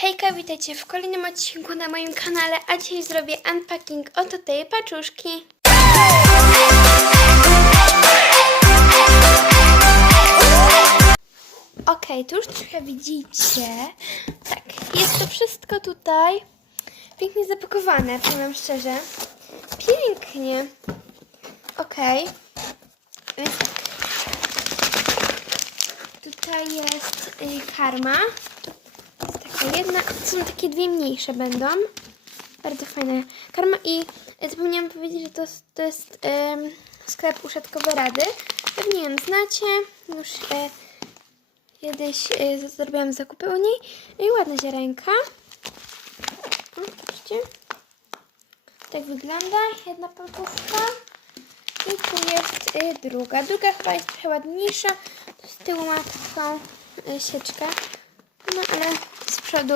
Hejka, witajcie w kolejnym odcinku na moim kanale, a dzisiaj zrobię unpacking oto tej paczuszki. Okej, tu już trochę widzicie. Tak, jest to wszystko tutaj pięknie zapakowane, powiem szczerze. Pięknie. Więc tak. Tutaj jest y, karma. Taka jedna, są takie dwie mniejsze będą. Bardzo fajne. Karma i e, zapomniałam powiedzieć, że to, to jest sklep uszatkowy Rady. Pewnie ją znacie. Już e, kiedyś e, zrobiłam zakupy u niej. No i ładna ziarenka. O, Zobaczcie. Tak wygląda jedna paczówka. I tu jest e, druga. Druga chyba jest trochę ładniejsza. Z tyłu ma taką e, sieczkę. No ale z przodu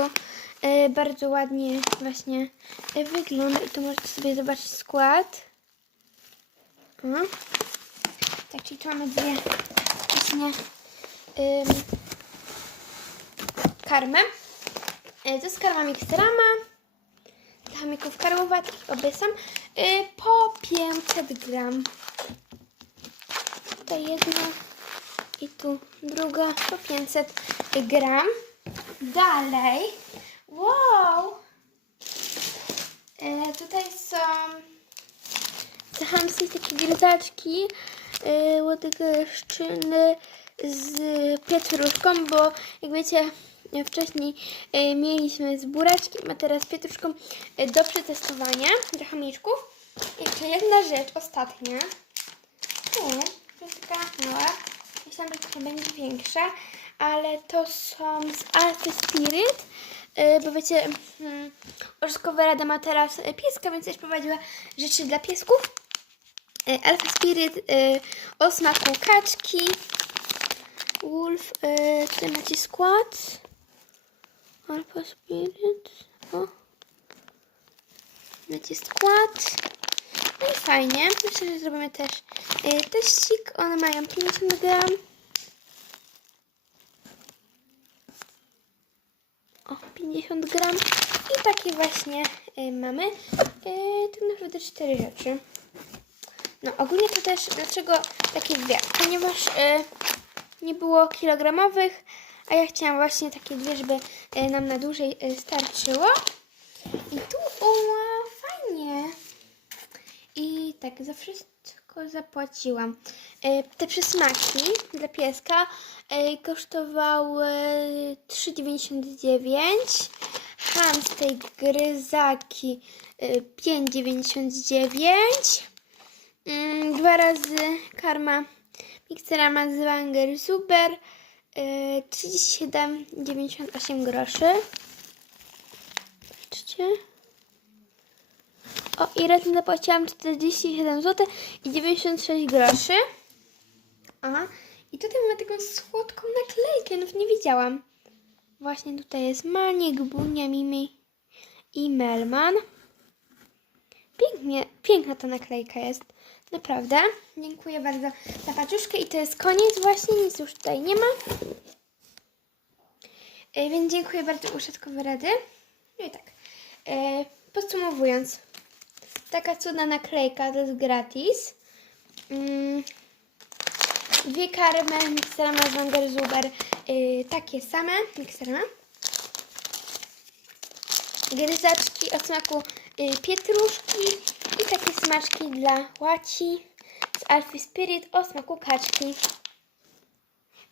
e, bardzo ładnie właśnie e, wygląda i tu możecie sobie zobaczyć skład. O. Tak, czyli tu mamy dwie właśnie ym, karmy. E, to jest karma Mixerama. Dla chomików karłowatych obysam po 500 gram. Tutaj jedna i tu druga po 500 gram. Dalej. Wow! E, tutaj są Zahamsy, takie gryzaczki, e, łodygaszczyny z pietruszką, bo jak wiecie, wcześniej e, mieliśmy z buraczkiem, a teraz pietruszką e, do przetestowania dla chomiczków. Jeszcze jedna rzecz, ostatnia. Tu, to jest taka mała. Myślałam, że trochę będzie większa, ale to są z Alpha Spirit, yy, bo wiecie, hmm, Orzeszkowa Rada ma teraz y, pieska, więc też prowadziła rzeczy dla piesków. Yy, Alpha Spirit yy, o smaku kaczki. Wolf, tutaj macie skład. Alpha Spirit, o. Macie skład. No i fajnie. Myślę, że zrobimy też teścik. One mają 50 gram. O, 50 gram. I takie właśnie y, mamy. Y, tak naprawdę cztery rzeczy. No ogólnie to też, dlaczego takie dwie? Ponieważ y, nie było kilogramowych, a ja chciałam właśnie takie dwie, żeby y, nam na dłużej y, starczyło. I tu, o, fajnie. I tak, za wszystko zapłaciłam. E, Te przysmaki dla pieska e, kosztowały 3,99. Ham z tej gryzaki e, 5,99. Mm, Dwa razy karma Mixerama z Wanger Super e, 37,98 groszy. Patrzcie. O, i razem zapłaciłam 47 zł i 96 groszy. Aha. I tutaj mamy taką słodką naklejkę, no nie widziałam. Właśnie tutaj jest Maniek, Bunia, Mimi i Melman. Pięknie, piękna ta naklejka jest. Naprawdę. Dziękuję bardzo za paczuszkę i to jest koniec właśnie, nic już tutaj nie ma. E, Więc dziękuję bardzo Uszatkowe Rady. No i tak. E, podsumowując. Taka cudna naklejka, to jest gratis. Mm. Dwie karmy Mixerama z Wanger Zuber. y, takie same Mixerama. Gryzaczki o smaku y, pietruszki i takie smaczki dla łaci z Alfy Spirit o smaku kaczki.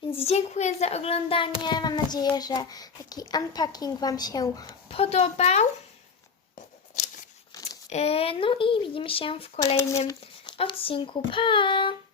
Więc dziękuję za oglądanie. Mam nadzieję, że taki unpacking Wam się podobał. Yy, No i widzimy się w kolejnym odcinku. Pa!